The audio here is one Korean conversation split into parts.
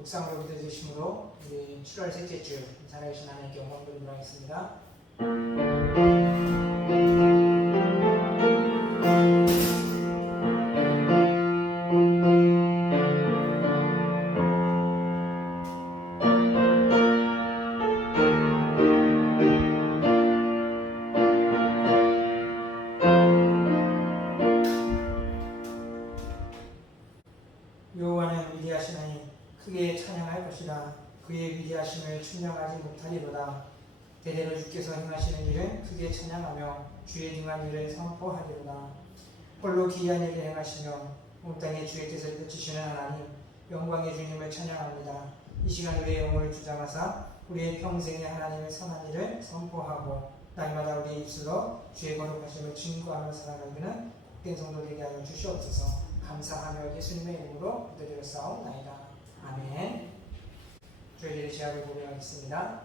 묵상으로 믿어주심으로 우리 7월 셋째 주 살아계신 하나님께 영광 드리도록 하겠습니다. 여호와는 위대하신 하나님, 크게 찬양할 것이라. 그의 위대하심을 측량하지 못하리로다. 대대로 주께서 행하시는 일은 크게 찬양하며 주의 능한 일을 선포하리로다. 홀로 기이한 일을 행하시며 온 땅에 주의 뜻을 펼치시는 하나님, 영광의 주님을 찬양합니다. 이 시간 우리의 영혼을 주장하사 우리의 평생의 하나님의 선한 일을 선포하고 날마다 우리의 입술로 주의 거룩하심을 증거하며 살아가기는 복된 성도 되게 하여 주시옵소서. 감사하며 예수님의 이름으로 기도드렸사옵나이다. 아멘. 저희들의 제약을 고백하겠습니다.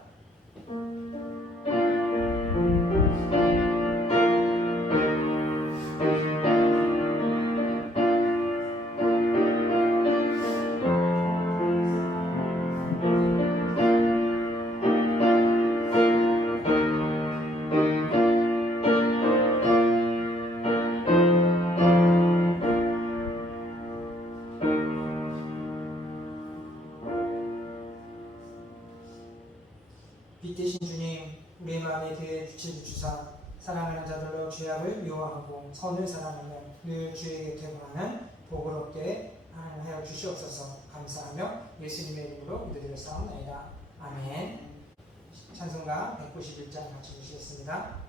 빛 대신 주님, 우리의 마음에 대해 빛을 주사 사랑하는 자들로 죄악을 미워하고 선을 사랑하며 늘 주의 곁에 거하는 복을 얻게 하여 주시옵소서. 감사하며 예수님의 이름으로 기도드렸사옵나이다. 아멘. 찬송가 191장 같이 주시겠습니다.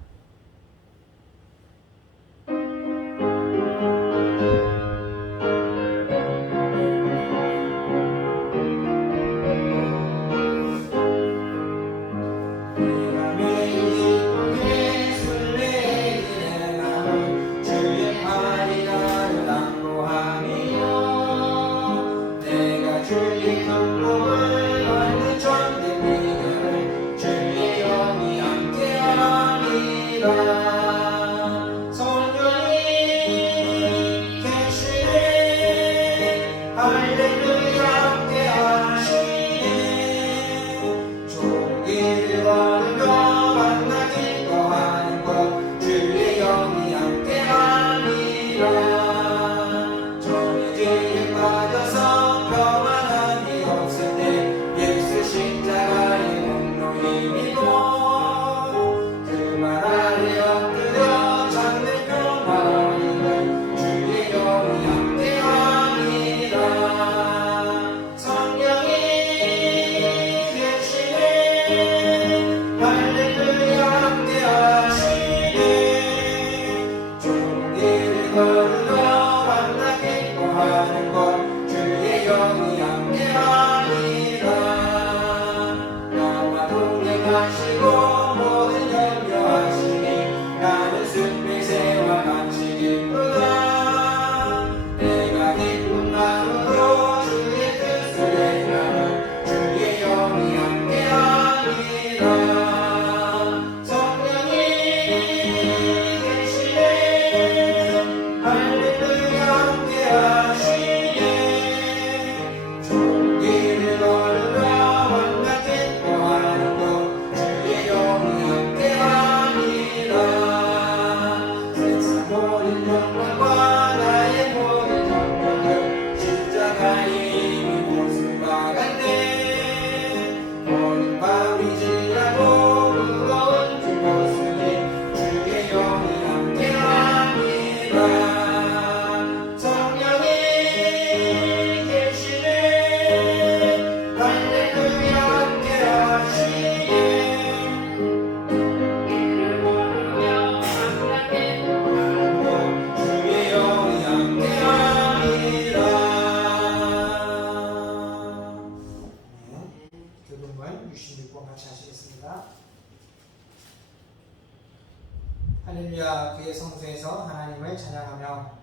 할렐루야. 그의 성소에서 하나님을 찬양하며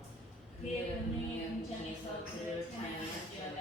그의 권능의 궁창에서 그를 찬양할지어다.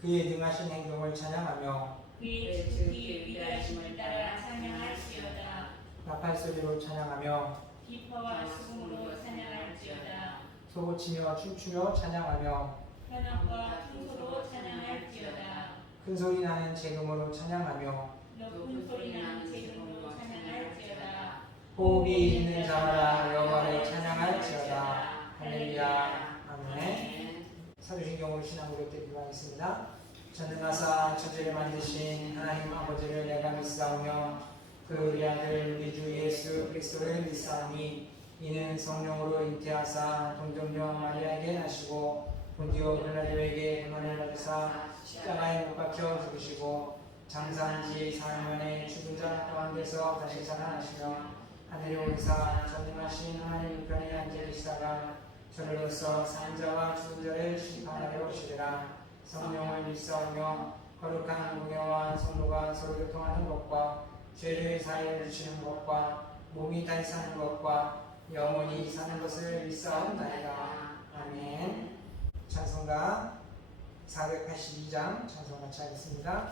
그의 능하신 행동을 찬양하며 그의 주기 위대하심을 따라 찬양할지어다. 나팔 소리로 찬양하며 기뻐와 수금으로 찬양할지어다. 소고치며 춤추며 찬양하며 현악과 풍소로 찬양할지어다. 큰 소리 나는 재금으로 찬양하며 높은 소리 나는 제금으로 찬양할지어다. 호흡이 있는 자마다 여호와를 찬양할지어다. 할렐루야. 아멘. 사도신경으로 신앙 고백을 기도하겠습니다. 전능하사 천지를 만드신 하나님 아버지를 내가 믿사오며 그 우리 아들 우리 주 예수 그리스도를 믿사오니 이는 성령으로 잉태하사 동정녀 마리아에게 나시고 본디오 빌라도에게 고난을 받으사 십자가에 못 박혀 죽으시고 장사한지 사흘 만에 죽은 자 가운데서 다시 살아나시며 하늘에 오르사 전능하신 하나님 우편에 앉아 계시다가 저로서 산 자와 죽은 자를 심판하러 오시리라. 성령을 믿사오며 거룩한 공예와 성도가 서로 교통하는 것과 죄를 사하여 주시는 것과 몸이 다시 사는 것과 영원히 사는 것을 믿사옵나이다. 아멘. 찬송가 482장 찬송 같이 하겠습니다.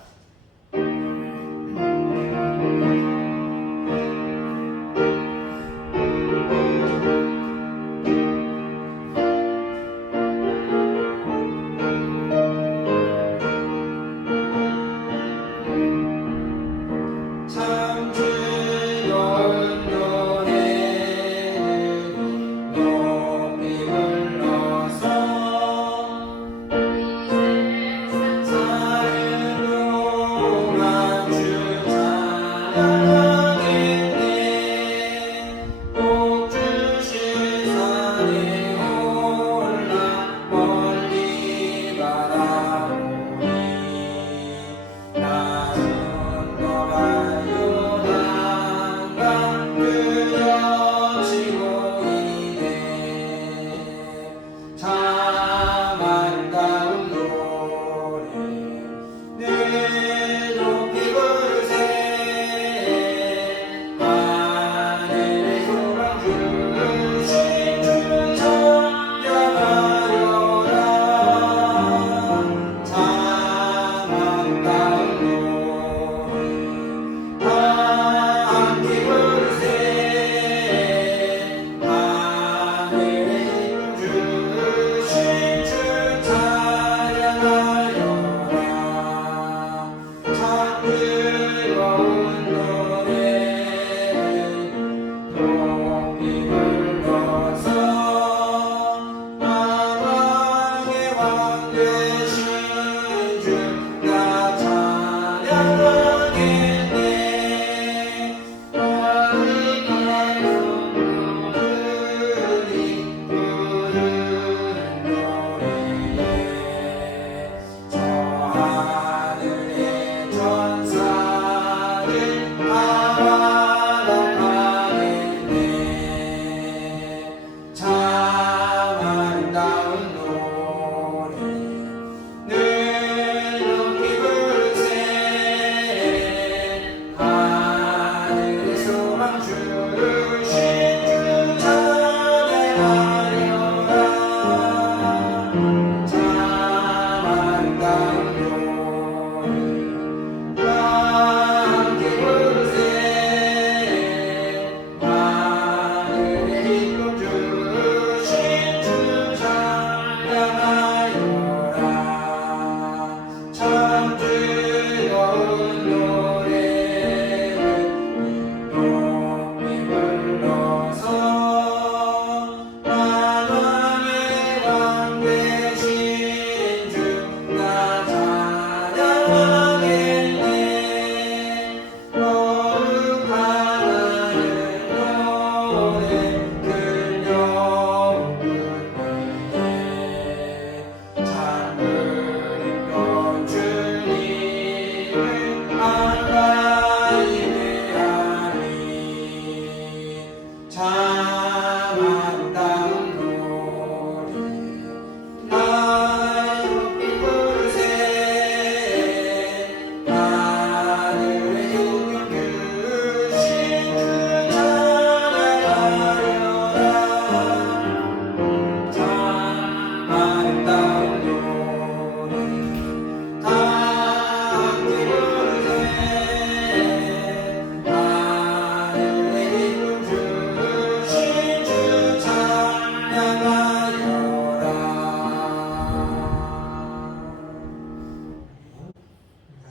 나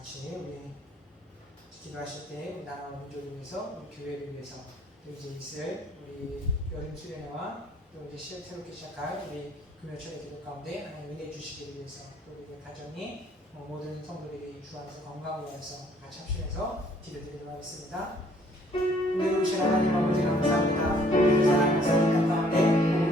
같이 우리 기도하실 때 우리 나라 민족을 위해서 우리 교회를 위해서 또 이제 있을 우리 여름 수련회와 또 이제 새롭게 시작할 우리 금요철의 기도 가운데 하나님 은혜 주시기를 위해서 또 우리 가정이 모든 성도들이 주 안에서 건강을 위해서 같이 합심해서 기도드리도록 하겠습니다. 은혜로우신 하나님 아버지 감사합니다. 우리 사랑 사랑 가운데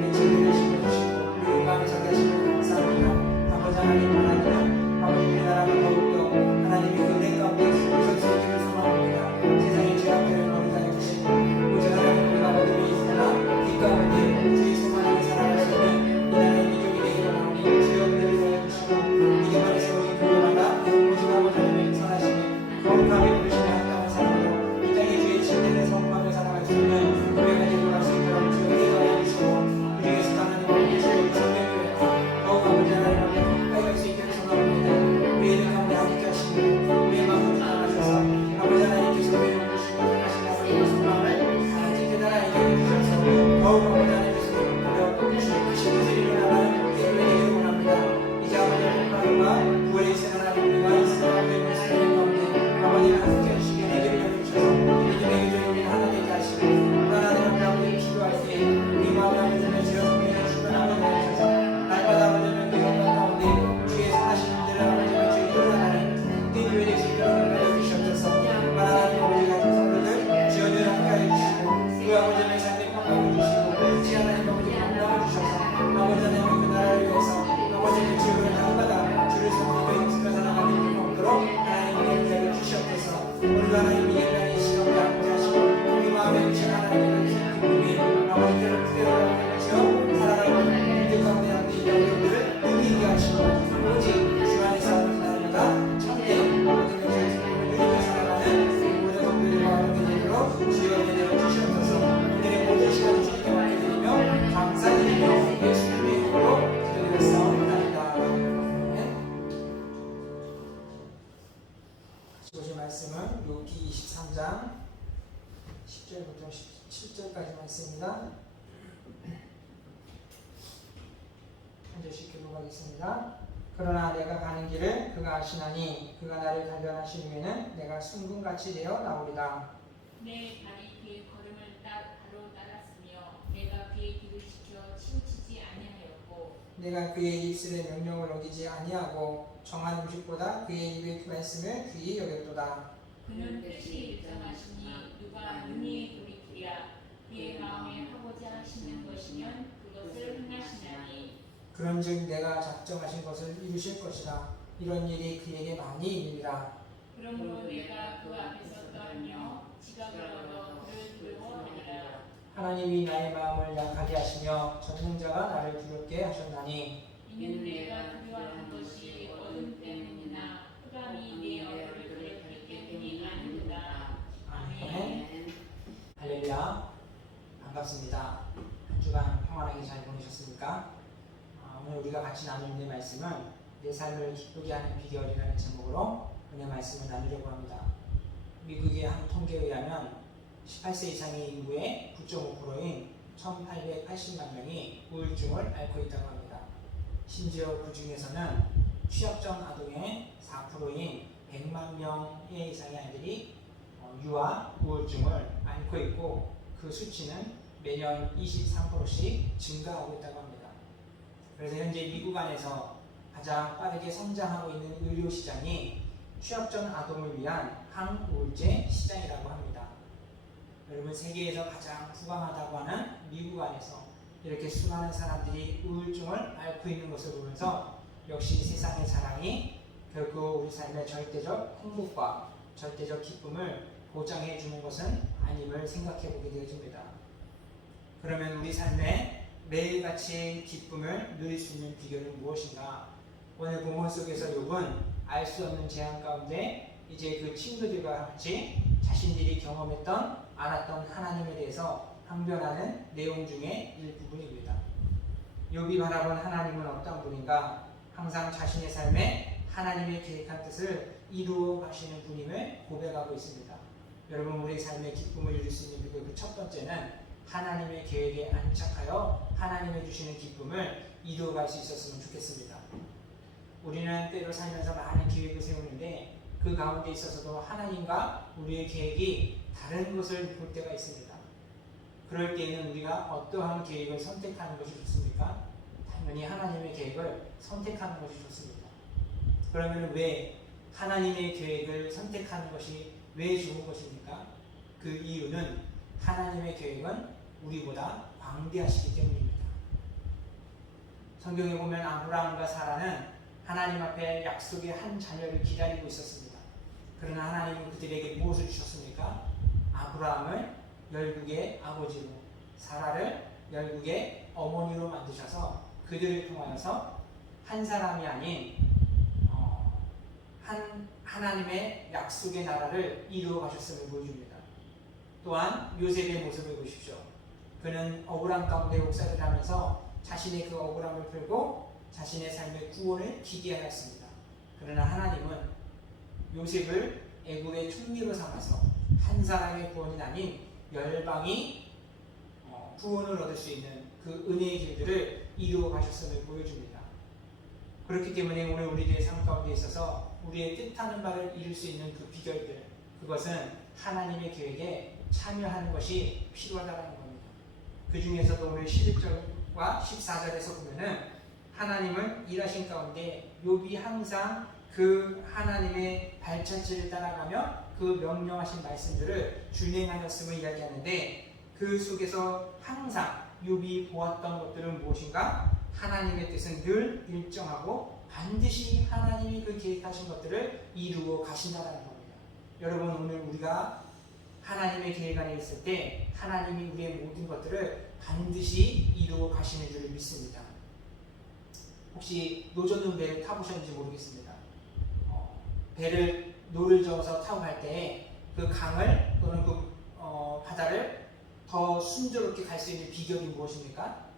우리 진리를 지켜주시고 우리 마음에 서계시고 감사합니다. 아버지 하나님 하나님 아버지 우리 나라가 더욱더 하나님의 은혜 가운데 우선 세계를 소망합니다. 세상의 죄악들을 머리가 주시고 오직 하나님 우리가 어둠이 있으나 빛 가운데 주의 소망을 살아갈 수 있는 이 나라의 민족이 되기를 원하오니 주의 은혜를 내려주시고 이게 말에 세우신 교회마다 오직 아버지 하나님의 선하심에 거룩하게 부르시는 합당한 사람으로 이 땅의 주의 진리를 성공하며 살아갈 수 있는 교회가 되도록 할 수 있도록 주의 은혜가 주시고 그 중에서 하나님 아버지 주의 청년교회와 더욱 아버지 하나님 앞에 가까이 갈 수 있기를 소망합니다. 우리의 가운데 함께 하시고 우리의 마음을 따라하셔서 아버지 하나님께서 우리를 부르시고 하신 아버지의 소망을 하나님께 깨달아 알게 해주셔서 더욱 아버지 하나님께서 우리를 주의 크신 것을 일어나는 우리의 되기를 원합니다. 이제 아버지의 복음과 구원의 있는 하나님 우리가 이스라엘의 모습을 가운데 아버지가 함께 하시게 되기를 해주셔서 믿음의 교회를 우리 하나 되게 하시고 하나님 앞에 아버지 기도할 때 우리 마음을 아버지를 주여 성령의 충만함을 내주셔서 날마다 아버지는 기도하는 가운데 주의 선하신 분들을 아버지가 주의 일어나는 그 교회에 대해서 일어나게 주시옵소서. 하나님 아버지가 성도들 주여들 함께 해주시고 그 아버지의 삶에 평강을 주시고 지 하나님 아버지 건강을 주셔서 아버지 하나님 그 나라를 위해서 아버지의 주여를 날마다 주를 섬기고 행복한 살아가는 일 없도록 하나님의 은혜를 주시옵소서. 오늘 하나님이 옛날에 시험을 함께 하시고 우리 마음에 주신 하나님의 기쁨이 아버지를 그대로 하시어 살아가는 일 가운데 함께 있는 우리들을 능히 하시고 오직 주 안에서 아버지 날마다 참된 모든 주의 성품을 누리며 살아가는 모든 성도들의 마음을 되도록 주여 은혜를 주시옵소서. 오늘의 모든 시간을 주님께 맡겨드리며 감사드리며 예수님의 이름으로 기도드렸사옵나이다. 보실 말씀은 욥기 23장 10절부터 17절까지 말씀입니다. 한 절씩 교독하겠습니다. 그러나 내가 가는 길을 그가 아시나니 그가 나를 단련하신 후에는 내가 순금같이 되어 나오리라. 내 발이 그의 걸음을 바로 따랐으며 내가 그의 길을 지켜 치우치지 아니하였고 내가 그의 입술의 명령을 어기지 아니하고 정한 음식보다 그의 입의 말씀을 귀히 여겼도다. 그는 뜻이 일정하시니 누가 능히 돌이키랴. 그의 마음에 하고자 하시는 것이면 그것을 행하시나니 그런즉 내가 작정하신 것을 이루실 것이라. 이런 일이 그에게 많이 일리라. 그러므로 내가 그 앞에서 떨며 지각을 얻어 그를 두려워하리라. 하나님이 나의 마음을 약하게 하시며 전능자가 나를 두렵게 하셨나니 이는 내가 두려워하는 것이 어둠 때문이나 흑암이 내 얼굴을 가렸기 때문이 아니구나. 아멘. 할렐루야. 반갑습니다. 한 주간 평안하게 잘 보내셨습니까? 오늘 우리가 같이 나눌 은혜 말씀은 내 삶을 기쁘게 하는 비결이라는 제목으로 은혜 말씀을 나누려고 합니다. 미국의 한 통계에 의하면 18세 이상의 인구의 9.5%인 1880만 명이 우울증을 앓고 있다고 합니다. 심지어 그 중에서는 취약전 아동의 4%인 100만 명 이상의 아이들이 유아 우울증을 앓고 있고 그 수치는 매년 23%씩 증가하고 있다고 합니다. 그래서 현재 미국 안에서 가장 빠르게 성장하고 있는 의료 시장이 취약전 아동을 위한 항우울제 시장이라고 합니다. 여러분, 세계에서 가장 부강하다고 하는 미국 안에서 이렇게 수많은 사람들이 우울증을 앓고 있는 것을 보면서 역시 세상의 사랑이 결국 우리 삶의 절대적 행복과 절대적 기쁨을 보장해 주는 것은 아님을 생각해 보게 되어집니다. 그러면 우리 삶에 매일같이 기쁨을 누릴 수 있는 비결은 무엇인가? 오늘 본문 속에서 욥은 알 수 없는 재앙 가운데 이제 그 친구들과 같이 자신들이 경험했던 알았던 하나님에 대해서 항변하는 내용 중에 일부분입니다. 욥이 바라본 하나님은 어떤 분인가? 항상 자신의 삶에 하나님의 계획한 뜻을 이루어 가시는 분임을 고백하고 있습니다. 여러분, 우리 삶의 기쁨을 누릴 수 있는 비결 그 첫 번째는 하나님의 계획에 안착하여 하나님이 주시는 기쁨을 이루어갈 수 있었으면 좋겠습니다. 우리는 때로 살면서 많은 계획을 세우는데 그 가운데 있어서도 하나님과 우리의 계획이 다른 것을 볼 때가 있습니다. 그럴 때에는 우리가 어떠한 계획을 선택하는 것이 좋습니까? 당연히 하나님의 계획을 선택하는 것이 좋습니다. 그러면 왜 하나님의 계획을 선택하는 것이 왜 좋은 것입니까? 그 이유는 하나님의 계획은 우리보다 광대하시기 때문입니다. 성경에 보면 아브라함과 사라는 하나님 앞에 약속의 한 자녀를 기다리고 있었습니다. 그러나 하나님은 그들에게 무엇을 주셨습니까? 아브라함을 열국의 아버지로, 사라를 열국의 어머니로 만드셔서 그들을 통하여서 한 사람이 아닌 하나님의 약속의 나라를 이루어 가셨음을 보여줍니다. 또한 요셉의 모습을 보십시오. 그는 억울함 가운데 목사를 하면서 자신의 그 억울함을 풀고 자신의 삶의 구원을 기대하였습니다. 그러나 하나님은 요셉을 애굽의 총리로 삼아서 한 사람의 구원이 아닌 열방이 구원을 얻을 수 있는 그 은혜의 길들을 이루어 가셨음을 보여줍니다. 그렇기 때문에 오늘 우리들의 삶 가운데 있어서 우리의 뜻하는 바를 이룰 수 있는 그 비결들, 그것은 하나님의 계획에 참여하는 것이 필요하다는 겁니다. 그 중에서도 오늘 11절과 14절에서 보면은 하나님은 일하신 가운데 욥이 항상 그 하나님의 발자취를 따라가며 그 명령하신 말씀들을 준행하였음을 이야기하는데, 그 속에서 항상 욥이 보았던 것들은 무엇인가? 하나님의 뜻은 늘 일정하고 반드시 하나님이 그 계획하신 것들을 이루어 가신다는 겁니다. 여러분, 오늘 우리가 하나님의 계획 안에 있을 때 하나님이 우리의 모든 것들을 반드시 이루어 가시는 줄 믿습니다. 혹시 노젓는 배를 타보셨는지 모르겠습니다. 배를 노를 저어서 타고 갈 때 그 강을 또는 그 바다를 더 순조롭게 갈 수 있는 비결이 무엇입니까?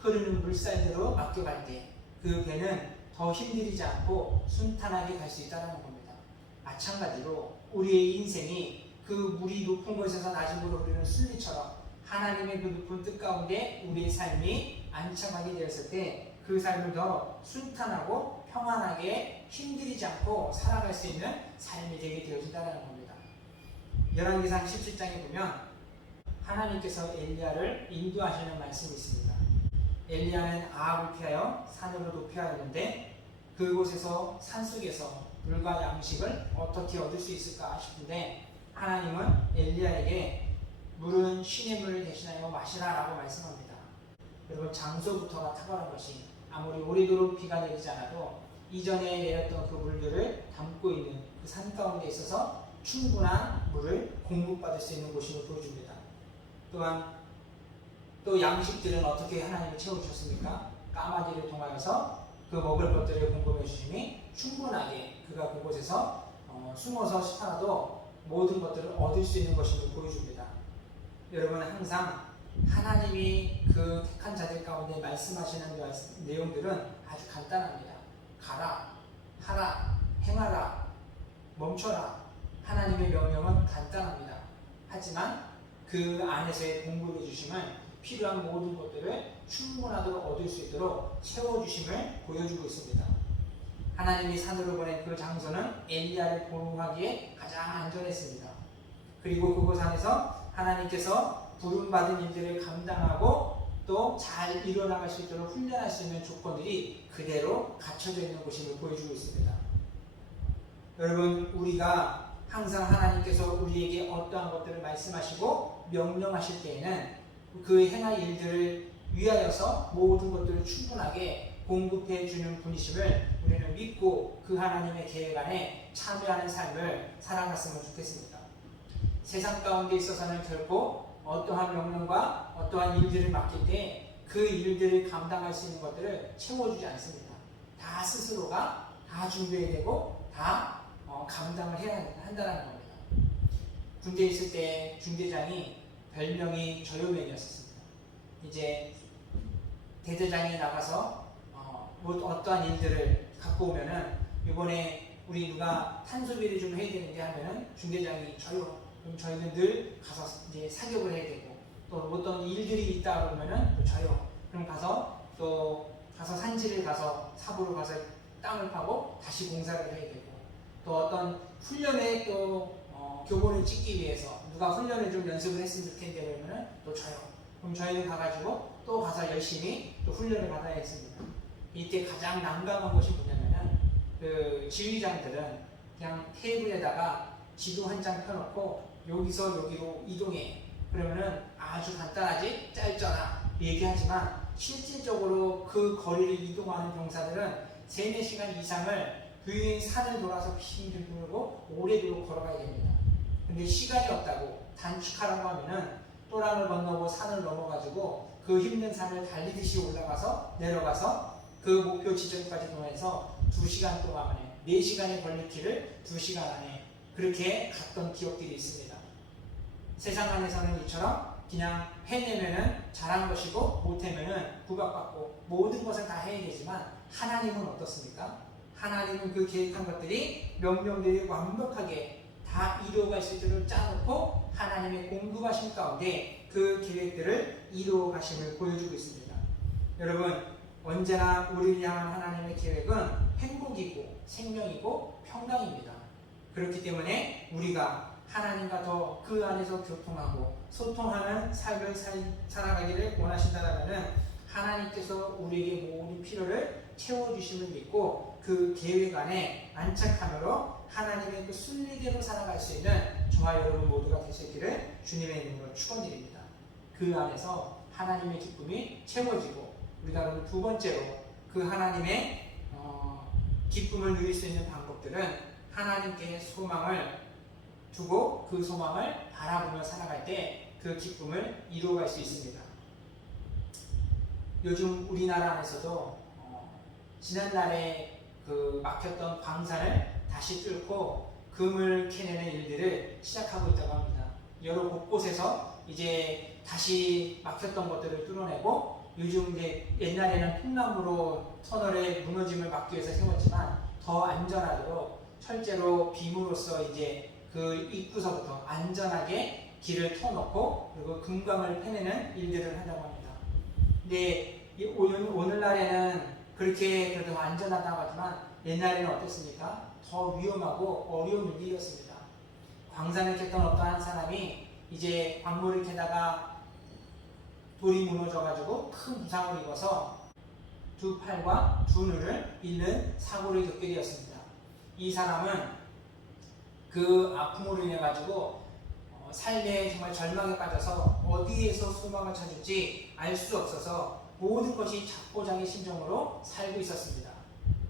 흐르는 물 사이드로 맡겨갈 때 그 배는 더 힘들이지 않고 순탄하게 갈 수 있다는 겁니다. 마찬가지로 우리의 인생이 그 물이 높은 곳에서 낮은 곳으로 흐르는 순리처럼 하나님의 그 높은 뜻 가운데 우리의 삶이 안착하게 되었을 때 그 삶을 더 순탄하고 평안하게 힘들이지 않고 살아갈 수 있는 삶이 되게 되어진다는 겁니다. 열왕기상 17장에 보면 하나님께서 엘리야를 인도하시는 말씀이 있습니다. 엘리야는 아합을 피하여 산으로 높여하였는데 그곳에서 산속에서 물과 양식을 어떻게 얻을 수 있을까 싶은데, 하나님은 엘리야에게 물은 시냇물을 대신하여 마시라 라고 말씀합니다. 여러분, 장소부터가 탁월한 것이 아무리 오래도록 비가 내리지 않아도 이전에 내렸던 그 물들을 담고 있는 그 산 가운데 있어서 충분한 물을 공급받을 수 있는 곳임을 보여줍니다. 또한 또 양식들은 어떻게 하나님이 채워주셨습니까? 까마귀를 통하여서 그 먹을 것들을 공급해 주시니 충분하게 그가 그곳에서 숨어서 살아도 모든 것들을 얻을 수 있는 것임을 보여줍니다. 여러분, 항상 하나님이 그 택한 자들 가운데 말씀하시는 내용들은 아주 간단합니다. 가라, 하라, 행하라, 멈춰라. 하나님의 명령은 간단합니다. 하지만 그 안에서의 공급해 주심은 필요한 모든 것들을 충분하도록 얻을 수 있도록 채워주심을 보여주고 있습니다. 하나님이 산으로 보낸 그 장소는 엘리야를 보호하기에 가장 안전했습니다. 그리고 그곳 안에서 하나님께서 부름받은 일들을 감당하고 또 잘 이뤄나갈 수 있도록 훈련할 수 있는 조건들이 그대로 갖춰져 있는 곳임을 보여주고 있습니다. 여러분, 우리가 항상 하나님께서 우리에게 어떠한 것들을 말씀하시고 명령하실 때에는 그 행할 일들을 위하여서 모든 것들을 충분하게 공급해 주는 분이심을 우리는 믿고 그 하나님의 계획 안에 참여하는 삶을 살아갔으면 좋겠습니다. 세상 가운데 있어서는 결코 어떠한 명령과 어떠한 일들을 맡길 때 그 일들을 감당할 수 있는 것들을 채워주지 않습니다. 다 스스로가 다 준비해야 되고 다 감당을 해야 한다는 겁니다. 군대에 있을 때 중대장이 별명이 저요맨이었습니다. 이제 대대장이 나가서 어떠한 일들을 갖고 오면은 이번에 우리 누가 탄소비를 좀 해야 되는데 하면은 중대장이 저요. 그럼 저희는 늘 가서 이제 사격을 해야 되고, 또 어떤 일들이 있다 그러면은 또 저요. 그럼 가서 산지를 가서 사부로 가서 땅을 파고 다시 공사를 해야 되고, 또 어떤 훈련에 또 교본을 찍기 위해서 누가 훈련을 좀 연습을 했으면 좋겠는데 그러면은 또 저요. 그럼 저희는 가가지고 또 가서 열심히 또 훈련을 받아야 했습니다. 이때 가장 난감한 것이 뭐냐면은 그 지휘장들은 그냥 테이블에다가 지도 한 장 펴놓고 여기서 여기로 이동해. 그러면은 아주 간단하지 짧잖아 얘기하지만 실질적으로 그 거리를 이동하는 병사들은 3, 4시간 이상을 그 산을 돌아서 빙빙 돌고 오래도록 걸어가야 됩니다. 근데 시간이 없다고 단축하라고 하면은 또랑을 건너고 산을 넘어가지고 그 힘든 산을 달리듯이 올라가서 내려가서 그 목표 지점까지 동해서 2시간 동안 만에 4시간이 걸릴 길을 2시간 안에 그렇게 갔던 기억들이 있습니다. 세상 안에서는 이처럼 그냥 해내면은 잘한 것이고 못하면은 구박받고 모든 것을 다 해야 되지만 하나님은 어떻습니까? 하나님은 그 계획한 것들이 명령들이 완벽하게 다 이루어갈 수 있도록 짜놓고 하나님의 공급하심 가운데 그 계획들을 이루어 가심을 보여주고 있습니다. 여러분 언제나 우리를 향한 하나님의 계획은 행복이고 생명이고 평강입니다. 그렇기 때문에 우리가 하나님과 더 그 안에서 교통하고 소통하는 삶을 살아가기를 원하신다면 하나님께서 우리에게 모든 필요를 채워주심을 믿고 그 계획 안에 안착함으로 하나님의 그 순리대로 살아갈 수 있는 저와 여러분 모두가 되시기를 주님의 이름으로 축원드립니다. 그 안에서 하나님의 기쁨이 채워지고 우리가 그럼 두 번째로 그 하나님의 기쁨을 누릴 수 있는 방법들은 하나님께 소망을 두고 그 소망을 바라보며 살아갈 때 그 기쁨을 이루어갈 수 있습니다. 요즘 우리나라 안에서도 지난날에 그 막혔던 광산을 다시 뚫고 금을 캐내는 일들을 시작하고 있다고 합니다. 여러 곳곳에서 이제 다시 막혔던 것들을 뚫어내고 요즘 이제 옛날에는 통나무로 터널의 무너짐을 막기 위해서 세웠지만 더 안전하도록 철제로 빔으로써 이제 그 입구서부터 안전하게 길을 터놓고 그리고 금광을 패내는 일들을 한다고 합니다. 근데 오늘날에는 그렇게 그래도 안전하다고 하지만 옛날에는 어땠습니까? 더 위험하고 어려운 일이었습니다. 광산을 캤던 어떠한 사람이 이제 광물을 캐다가 돌이 무너져가지고 큰 부상을 입어서 두 팔과 두 눈을 잃는 사고를 겪게 되었습니다. 이 사람은 그 아픔으로 인해 가지고 삶에 정말 절망에 빠져서 어디에서 소망을 찾을지 알 수 없어서 모든 것이 잡고장의 심정으로 살고 있었습니다.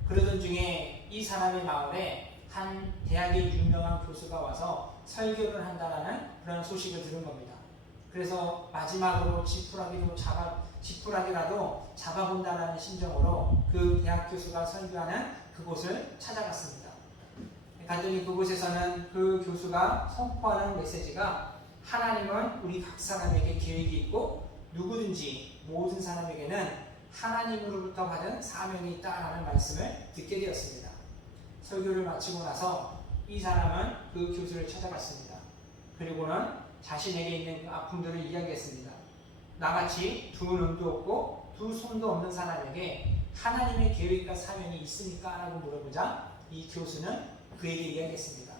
그러던 중에 이 사람의 마을에 한 대학의 유명한 교수가 와서 설교를 한다는 그런 소식을 들은 겁니다. 그래서 마지막으로 지푸라기라도 잡아본다는 심정으로 그 대학 교수가 설교하는 그곳을 찾아갔습니다. 갔더니 그곳에서는 그 교수가 선포하는 메시지가 하나님은 우리 각 사람에게 계획이 있고 누구든지 모든 사람에게는 하나님으로부터 받은 사명이 있다라는 말씀을 듣게 되었습니다. 설교를 마치고 나서 이 사람은 그 교수를 찾아갔습니다. 그리고는 자신에게 있는 그 아픔들을 이야기했습니다. 나같이 두 눈도 없고 두 손도 없는 사람에게 하나님의 계획과 사명이 있습니까? 라고 물어보자 이 교수는 그에게 이야기했습니다.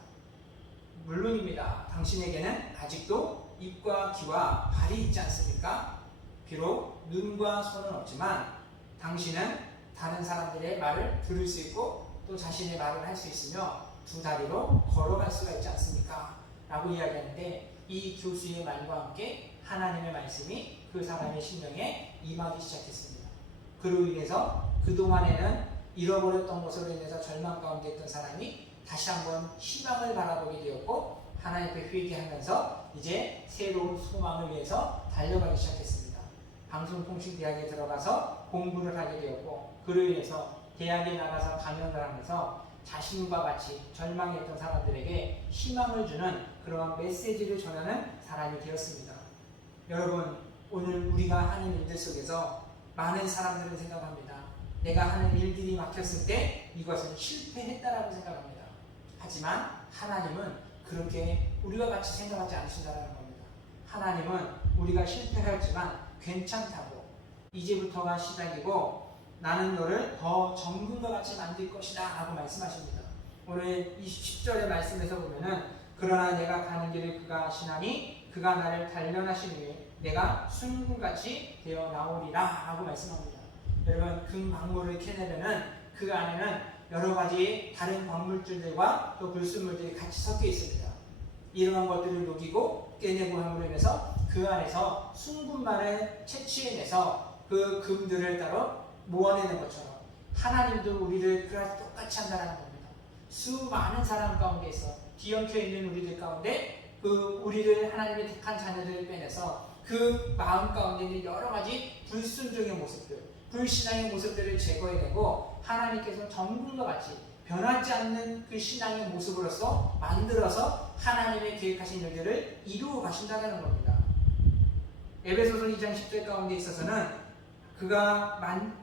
물론입니다. 당신에게는 아직도 입과 귀와 발이 있지 않습니까? 비록 눈과 손은 없지만 당신은 다른 사람들의 말을 들을 수 있고 또 자신의 말을 할 수 있으며 두 다리로 걸어갈 수가 있지 않습니까? 라고 이야기하는데 이 교수의 말과 함께 하나님의 말씀이 그 사람의 심령에 임하기 시작했습니다. 그로 인해서 그동안에는 잃어버렸던 것으로 인해서 절망 가운데 있던 사람이 다시 한번 희망을 바라보게 되었고 하나님 앞에 회개하면서 이제 새로운 소망을 위해서 달려가기 시작했습니다. 방송통신대학에 들어가서 공부를 하게 되었고 그로 인해서 대학에 나가서 강연을 하면서 자신과 같이 절망했던 사람들에게 희망을 주는 그런 메시지를 전하는 사람이 되었습니다. 여러분 오늘 우리가 하는 일들 속에서 많은 사람들은 생각합니다. 내가 하는 일들이 막혔을 때 이것은 실패했다라고 생각합니다. 하지만 하나님은 그렇게 우리와 같이 생각하지 않으신다는 겁니다. 하나님은 우리가 실패했지만 괜찮다고 이제부터가 시작이고 나는 너를 더 정금과 같이 만들 것이다 라고 말씀하십니다. 오늘 10절의 말씀에서 보면은 그러나 내가 가는 길을 그가 아시나니 그가 나를 단련하시니 내가 순금같이 되어 나오리라 라고 말씀합니다. 여러분 금광물을 캐내려면 그 안에는 여러 가지 다른 광물질들과 또 불순물들이 같이 섞여 있습니다. 이러한 것들을 녹이고 깨내고 함으로 인해서 그 안에서 순금만을 채취해내서 그 금들을 따로 모아내는 것처럼 하나님도 우리를 그와 똑같이 한다는 겁니다. 수많은 사람 가운데서 뒤엉켜 있는 우리들 가운데 그 우리를 하나님의 택한 자녀들을 빼내서 그 마음 가운데 있는 여러 가지 불순종의 모습들, 불신앙의 모습들을 제거해내고 하나님께서 정금과 같이 변하지 않는 그 신앙의 모습으로서 만들어서 하나님의 계획하신 일들을 이루어 가신다는 겁니다. 에베소서 2장 10절 가운데 있어서는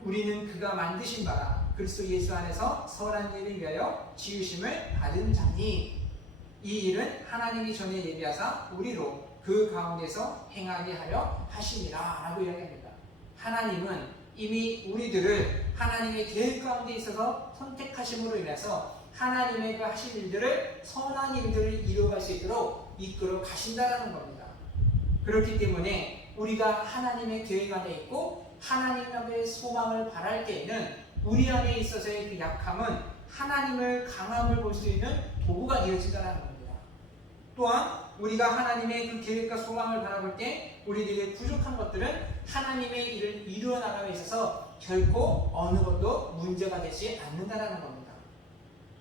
우리는 그가 만드신 바라 그리스도 예수 안에서 선한 일을 위하여 지으심을 받은 자니 이 일은 하나님이 전에 예비하사 우리로 그 가운데서 행하게 하려 하심이라 라고 이야기합니다. 하나님은 이미 우리들을 하나님의 계획 가운데 있어서 선택하심으로 인해서 하나님의 그 하실 일들을 선한 일들을 이루어갈 수 있도록 이끌어 가신다는 겁니다. 그렇기 때문에 우리가 하나님의 계획 안에 있고 하나님의 소망을 바랄 때에는 우리 안에 있어서의 그 약함은 하나님을 강함을 볼 수 있는 도구가 되어진다는 겁니다. 또한 우리가 하나님의 그 계획과 소망을 바라볼 때 우리들의 부족한 것들은 하나님의 일을 이루어 나감에 있어서 결코 어느 것도 문제가 되지 않는다는 겁니다.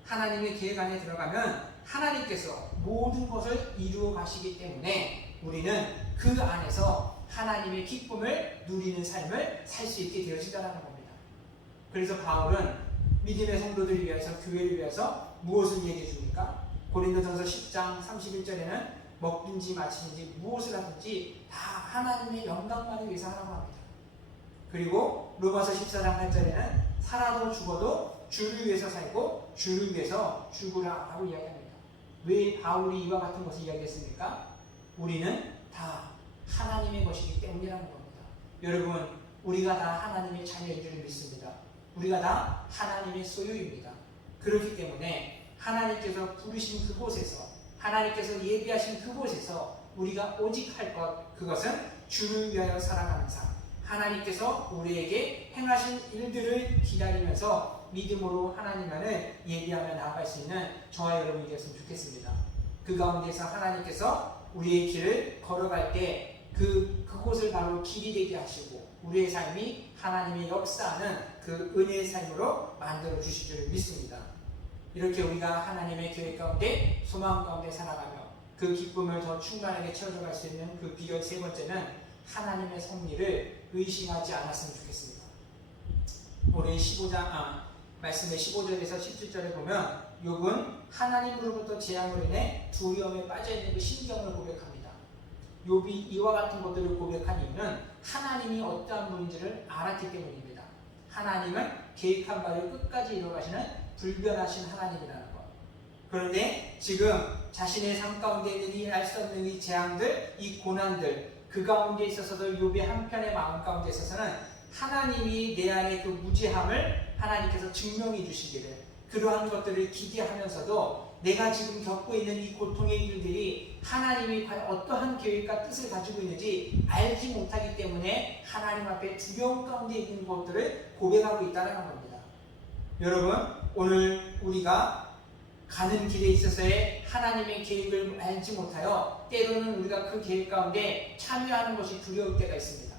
하나님의 계획 안에 들어가면 하나님께서 모든 것을 이루어 가시기 때문에 우리는 그 안에서 하나님의 기쁨을 누리는 삶을 살 수 있게 되어진다는 겁니다. 그래서 바울은 믿음의 성도들을 위해서, 교회를 위해서 무엇을 얘기해 줍니까? 고린도전서 10장 31절에는 먹든지 마시든지 무엇을 하든지 다 하나님의 영광만을 위해서 하라고 합니다. 그리고 로마서 14장 8절에는 살아도 죽어도 주를 위해서 살고 주를 위해서 죽으라 라고 이야기합니다. 왜 바울이 이와 같은 것을 이야기했습니까? 우리는 다 하나님의 것이기 때문이라는 겁니다. 여러분, 우리가 다 하나님의 자녀인 줄 믿습니다. 우리가 다 하나님의 소유입니다. 그렇기 때문에 하나님께서 부르신 그곳에서, 하나님께서 예비하신 그곳에서 우리가 오직 할 것, 그것은 주를 위하여 살아가는 삶, 하나님께서 우리에게 행하신 일들을 기다리면서 믿음으로 하나님만을 예비하며 나아갈 수 있는 저와 여러분이 되었으면 좋겠습니다. 그 가운데서 하나님께서 우리의 길을 걸어갈 때 그곳을 바로 길이 되게 하시고 우리의 삶이 하나님의 역사하는 그 은혜의 삶으로 만들어 주실 줄 믿습니다. 이렇게 우리가 하나님의 계획 가운데 소망 가운데 살아가며 그 기쁨을 더 충만하게 채워갈 수 있는 그 비결 세 번째는 하나님의 섭리를 의심하지 않았으면 좋겠습니다. 오늘 말씀의 15절에서 17절에 보면 욥은 하나님으로부터 재앙으로 인해 두려움에 빠져있는 그 심정을 고백합니다. 욥이 이와 같은 것들을 고백한 이유는 하나님이 어떠한 분인지를 알았기 때문입니다. 하나님은 계획한 바를 끝까지 이루어가시는 불변하신 하나님이라는 것. 그런데 지금 자신의 삶 가운데 있는 이 알 수 없는 이 재앙들, 이 고난들, 그 가운데 있어서도 욥의 한편의 마음 가운데 있어서는 하나님이 내 안에 그 무지함을 하나님께서 증명해 주시기를, 그러한 것들을 기대하면서도 내가 지금 겪고 있는 이 고통의 일들이 하나님이 과연 어떠한 계획과 뜻을 가지고 있는지 알지 못하기 때문에 하나님 앞에 두려움 가운데 있는 것들을 고백하고 있다는 겁니다. 여러분, 오늘 우리가 가는 길에 있어서의 하나님의 계획을 알지 못하여 때로는 우리가 그 계획 가운데 참여하는 것이 두려울 때가 있습니다.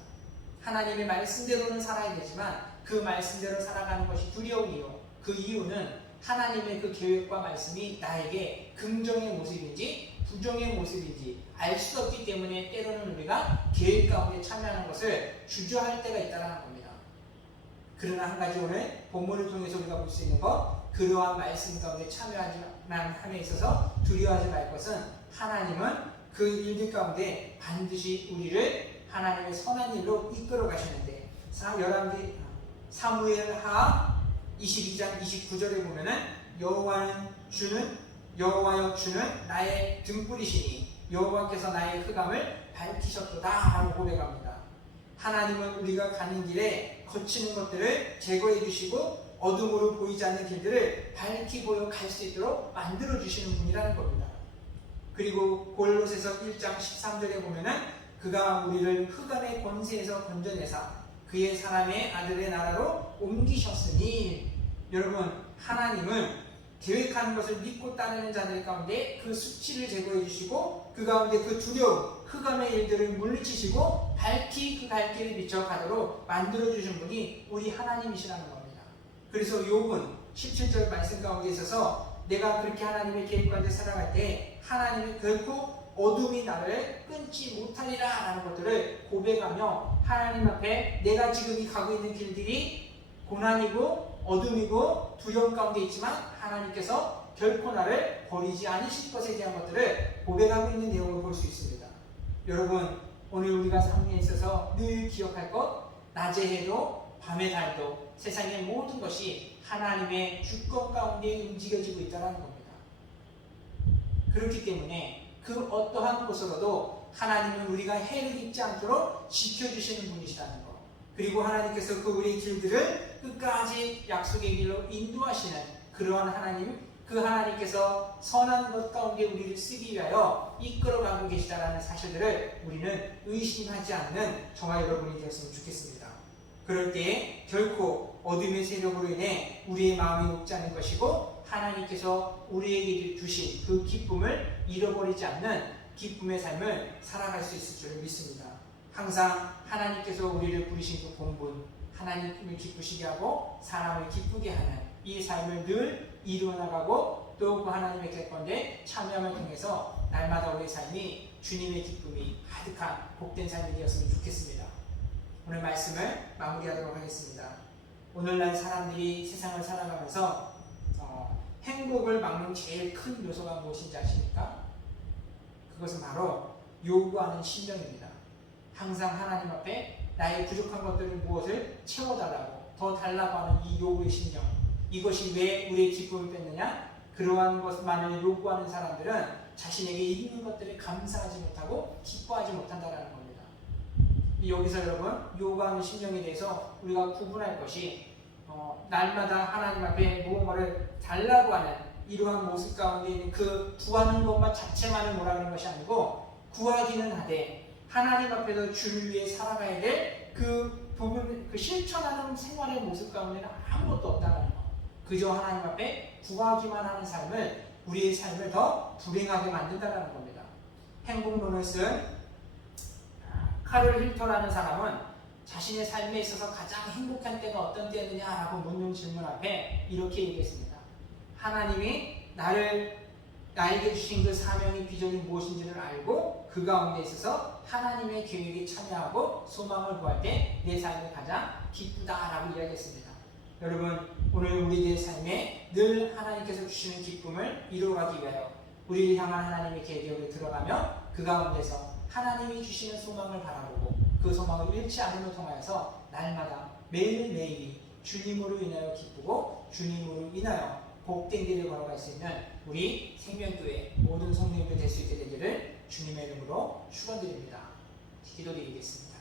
하나님의 말씀대로는 살아야 되지만 그 말씀대로 살아가는 것이 두려운 이유, 그 이유는 하나님의 그 계획과 말씀이 나에게 긍정의 모습인지 부정의 모습인지 알 수 없기 때문에 때로는 우리가 계획 가운데 참여하는 것을 주저할 때가 있다는 겁니다. 그러나 한 가지 오늘 본문을 통해서 우리가 볼 수 있는 것, 그러한 말씀 가운데 참여하지만 함에 있어서 두려워하지 말 것은 하나님은 그 일들 가운데 반드시 우리를 하나님의 선한 일로 이끌어 가시는데, 사무엘하 22장 29절에 보면은 여호와여 주는 나의 등불이시니 여호와께서 나의 흑암을 밝히셨도다 라고 고백합니다. 하나님은 우리가 가는 길에 거치는 것들을 제거해 주시고 어둠으로 보이지 않는 길들을 밝히 보여 갈 수 있도록 만들어 주시는 분이라는 겁니다. 그리고 골로새서 1장 13절에 보면은 그가 우리를 흑암의 권세에서 건져내사 그의 사람의 아들의 나라로 옮기셨으니, 여러분, 하나님은 계획하는 것을 믿고 따르는 자들 가운데 그 수치를 제거해 주시고 그 가운데 그 두려움, 흑암의 일들을 물리치시고 밝히 그 갈 길을 비춰가도록 만들어 주신 분이 우리 하나님이시라는 겁니다. 그래서 욥은 17절 말씀 가운데 있어서 내가 그렇게 하나님의 계획 가운데 살아갈 때 하나님이 결코 어둠이 나를 끊지 못하리라 라는 것들을 고백하며 하나님 앞에 내가 지금 이 가고 있는 길들이 고난이고 어둠이고 두려움 가운데 있지만 하나님께서 결코 나를 버리지 않으실 것에 대한 것들을 고백하고 있는 내용을 볼 수 있습니다. 여러분, 오늘 우리가 삶에 있어서 늘 기억할 것, 낮의 해도 밤의 달도 세상의 모든 것이 하나님의 주권 가운데 움직여지고 있다는 겁니다. 그렇기 때문에 그 어떠한 곳으로도 하나님은 우리가 해를 입지 않도록 지켜주시는 분이시라는 것, 그리고 하나님께서 그 우리의 길들을 끝까지 약속의 길로 인도하시는 그러한 하나님, 그 하나님께서 선한 것 가운데 우리를 쓰기 위하여 이끌어가고 계시다라는 사실들을 우리는 의심하지 않는 저와 여러분이 되었으면 좋겠습니다. 그럴 때에 결코 어둠의 세력으로 인해 우리의 마음이 녹지 않을 것이고 하나님께서 우리에게 주신 그 기쁨을 잃어버리지 않는 기쁨의 삶을 살아갈 수 있을 줄 믿습니다. 항상 하나님께서 우리를 부르신 그 본분, 하나님을 기쁘시게 하고 사람을 기쁘게 하는 이 삶을 늘 이루어나가고 또 그 하나님의 객관에 참여함을 통해서 날마다 우리의 삶이 주님의 기쁨이 가득한 복된 삶이 되었으면 좋겠습니다. 오늘 말씀을 마무리하도록 하겠습니다. 오늘날 사람들이 세상을 살아가면서 행복을 막는 제일 큰 요소가 무엇인지 아십니까? 그것은 바로 요구하는 심령입니다. 항상 하나님 앞에 나의 부족한 것들을 무엇을 채워달라고, 더 달라고 하는 이 요구의 심령, 이것이 왜 우리의 기쁨을 뺏느냐? 그러한 것만을 요구하는 사람들은 자신에게 있는 것들을 감사하지 못하고 기뻐하지 못한다는 겁니다. 여기서 여러분, 요구하는 심령에 대해서 우리가 구분할 것이 날마다 하나님 앞에 무언가를 달라고 하는 이러한 모습 가운데 있는 그 구하는 것만 자체만을 뭐라는 것이 아니고, 구하기는 하되 하나님 앞에서 주를 위해 살아가야 될 그 부분, 그 실천하는 생활의 모습 가운데는 아무것도 없다는 것. 그저 하나님 앞에 구하기만 하는 삶을, 우리의 삶을 더 불행하게 만든다는 겁니다. 행복론을 쓴 카를 힐터라는 사람은 자신의 삶에 있어서 가장 행복한 때가 어떤 때느냐라고 묻는 질문 앞에 이렇게 얘기했습니다. 하나님이 나에게 주신 그 사명의 비전이 무엇인지를 알고 그 가운데 있어서 하나님의 계획에 참여하고 소망을 구할 때 내 삶이 가장 기쁘다라고 이야기했습니다. 여러분, 오늘 우리의 삶에 늘 하나님께서 주시는 기쁨을 이루어가기 위하여 우리를 향한 하나님의 계획에 들어가며 그 가운데서 하나님이 주시는 소망을 바라보고 그 소망을 잃지 않음을 통하여서 날마다 매일매일이 주님으로 인하여 기쁘고 주님으로 인하여 복된 길을 걸어갈 수 있는 우리 생명교회 모든 성도님들 될 수 있게 되기를 주님의 이름으로 축원드립니다. 기도드리겠습니다.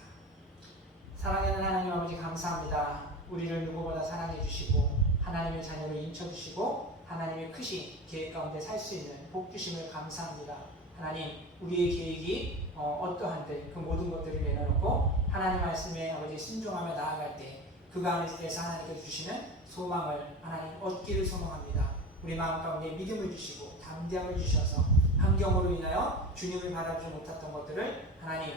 사랑하는 하나님 아버지, 감사합니다. 우리를 누구보다 사랑해 주시고 하나님의 자녀로 인쳐주시고 하나님의 크신 계획 가운데 살 수 있는 복 주심을 감사합니다. 하나님, 우리의 계획이 어떠한데 그 모든 것들을 내려놓고 하나님 말씀에 아버지 순종하며 나아갈 때 그 가운데서 하나님께서 주시는 소망을 하나님 얻기를 소망합니다. 우리 마음 가운데 믿음을 주시고 담대함을 주셔서 환경으로 인하여 주님을 바라보지 못했던 것들을 하나님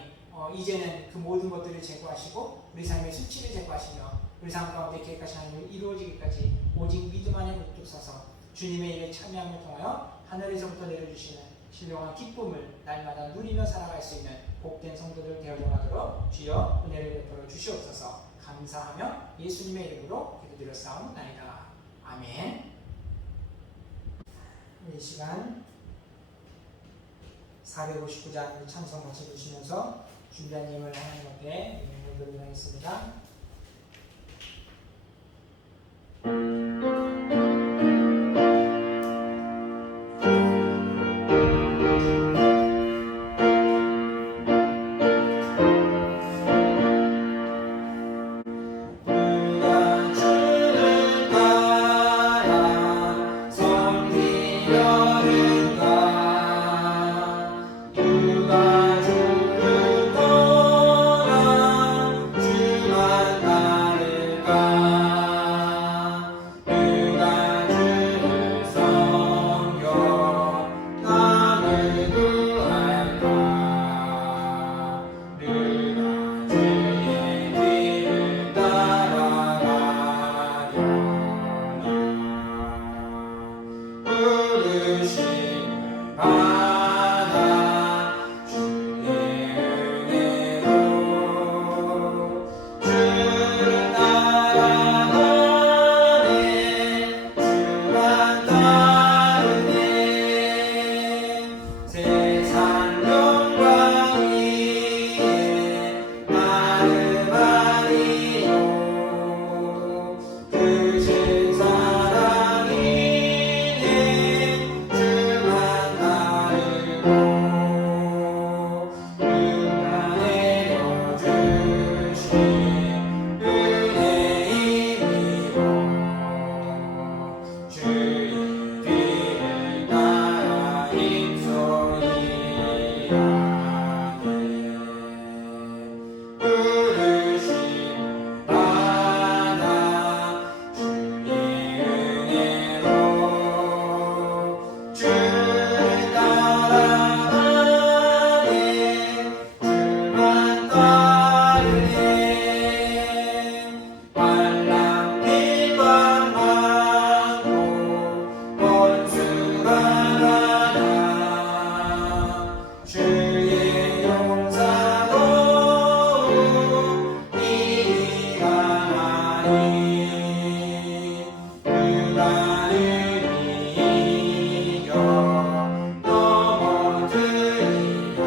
이제는 그 모든 것들을 제거하시고 우리 삶의 수치를 제거하시며 우리 삶 가운데 계획하신 하나님을 이루어지기까지 오직 믿음 안에 묵뚝 서서 주님의 일에 참여함을 통하여 하늘에서부터 내려주시는 신령한 기쁨을 날마다 누리며 살아갈 수 있는 복된 성도들 되어져 가도록 주여 은혜를 베풀어 주시옵소서. 감사하며 예수님의 이름으로 기도드렸사옵나이다. 아멘. 이 시간 459장 찬송 같이 보시면서 준비한 예물 하나님 앞에 예물을 드리겠습니다. 우리가 주를 받아 주의 은혜로 주를 따라가네 주만 따르네 세상 영광 위에 마르마리요 크신 사랑이네 주만 따르고 누가 내려주신 은혜이니요 주의 뒤를 따라 힘소리하네 부르심 받아 주의 은혜로 주를 따라가네 주만 따르네 환난 비방 많고 원수가 많아 주의 용사도 이리 강하니 그날을 이겨 넘어뜨리라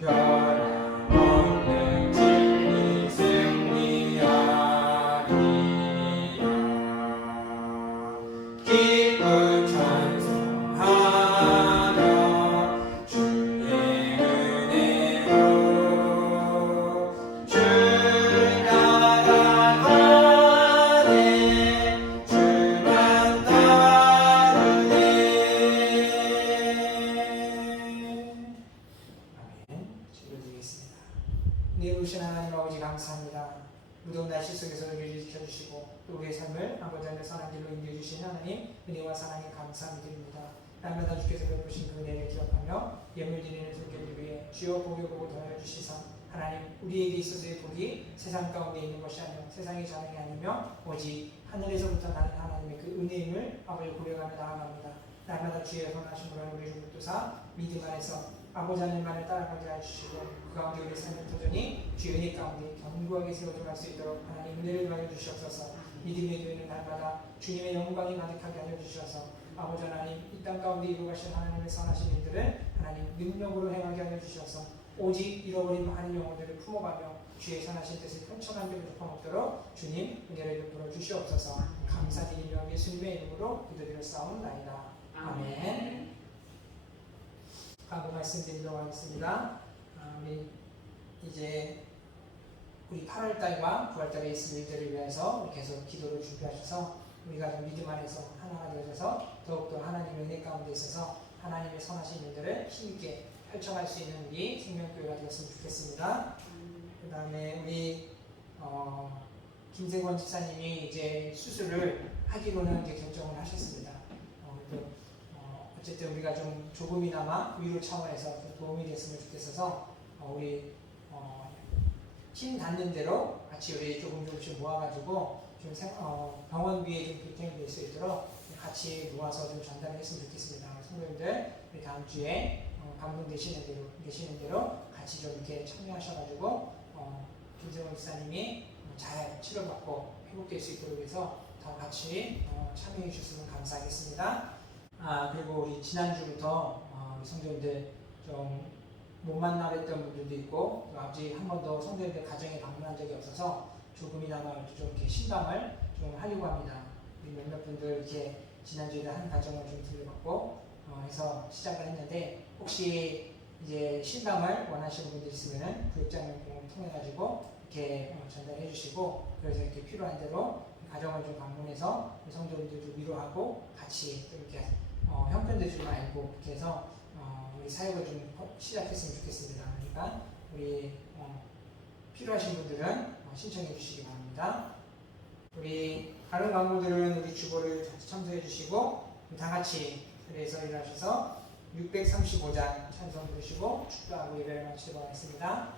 변함없는 진리 승리하리라 기쁜 찬송하며 주의 은혜로 주를 따라가네 주만 따르네 아멘. 기도드리겠습니다. 은혜 오신 하나님 아버지 감사합니다. 무더운 날씨 속에서 우리를 지켜주시고 또 우리의 삶을 아버지 하나님 선한 길로 인도해주신 하나님 은혜와 사랑에 감사함을 드립니다. 날마다 주께서 베푸신 그 은혜를 기억하며 예물 드리는 손길을 위해 주여 복을 보고 더하여 주시사 하나님 우리에게 있어서의 복이 세상 가운데 있는 것이 아니요 세상의 자랑이 아니며 오직 하늘에서부터 나는 하나님의 그 은혜임을 아버지 고백하며 나아갑니다. 날마다 주의 선하신 분을 우리 주 붙드사 믿음 안에서 아버지 하나님만을 따라가게 해주시고 그 가운데 우리의 삶의 도전이 주의 은혜 가운데 견고하게 세워져 갈 수 있도록 하나님 은혜를 더하여 주시옵소서. 믿음의 교회는 날마다 주님의 영광이 가득하게 하여 주셔서 아버지 하나님 이 땅 가운데 이루가신 하나님의 선하신 일들을 하나님 능력으로 행하게 하여 주셔서 오직 잃어버린 많은 영혼들을 품어가며 주의 선하신 뜻을 펼쳐간 데를 덮어먹도록 주님 은혜를 베풀어 주시옵소서. 감사드리며 예수님의 이름으로 기도드렸사옵나이다. 아멘. 광고 말씀드리도록 하겠습니다. 우리 이제 우리 8월달과 9월달에 있을 일들을 위해서 계속 기도를 준비하셔서 우리가 좀 믿음 안에서 하나가 되어져서 더욱더 하나님의 은혜 가운데 있어서 하나님의 선하신 일들을 힘있게 펼쳐갈 수 있는 우리 생명교회가 되었으면 좋겠습니다. 그 다음에 우리 김세권 집사님이 이제 수술을 하기로는 이제 결정을 하셨습니다. 어쨌든 우리가 좀 조금이나마 위로 차원에서 좀 도움이 됐으면 좋겠어서 우리 힘 닿는 대로 같이 우리 조금씩 모아가지고 좀 병원비에 좀 보탬이 될 수 있도록 같이 모아서 좀 전달했으면 좋겠습니다. 성도님들 우리 다음 주에 감동되시는 대로 같이 좀 이렇게 참여하셔가지고 김세원 목사님이 잘 치료받고 회복될 수 있도록 해서 다 같이 참여해 주셨으면 감사하겠습니다. 그리고 우리 지난주부터 우리 성도님들 좀 못 만나뵀던 분들도 있고 아직 한 번도 성도님들 가정에 방문한 적이 없어서 조금이나마 좀 이렇게 신방을 좀 하려고 합니다. 우리 몇몇 분들 이렇게 지난주에 한 가정을 좀 들려받고 해서 시작을 했는데 혹시 이제 신방을 원하시는 분들 있으면은 구역장을 통해 가지고 이렇게 전달해 주시고 그래서 이렇게 필요한 대로 가정을 좀 방문해서 성도님들 좀 위로하고 같이 좀 이렇게 형편들 좀 알고 이렇게 해서 우리 사역을 좀 시작했으면 좋겠습니다. 그러니까 우리 필요하신 분들은 신청해 주시기 바랍니다. 우리 다른 광고들은 우리 주보를 참조해 주시고 다 같이 그래서 일하셔서 635장 찬송 부르시고 축도하고 예배를 마치도록 하겠습니다.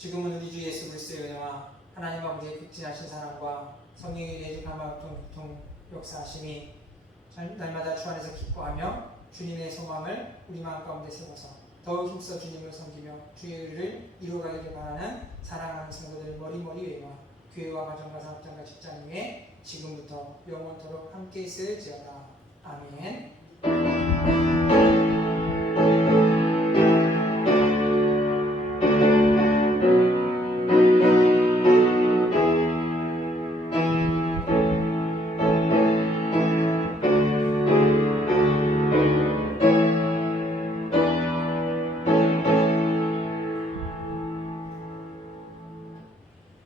지금은 우리 주 예수 그리스도의 은혜와 하나님 아버지의 극진하신 사랑과 성령의 내주 감화통 역사하심이 날마다 주 안에서 기뻐하며 주님의 소망을 우리 마음 가운데 세워서 더욱 힘써 주님을 섬기며 주의 의를 이루어가기를 바라는 사랑하는 성도들 머리머리 위에와 교회와 가정과 사업장과 직장 위에 지금부터 영원토록 함께 있을지어다. 아멘.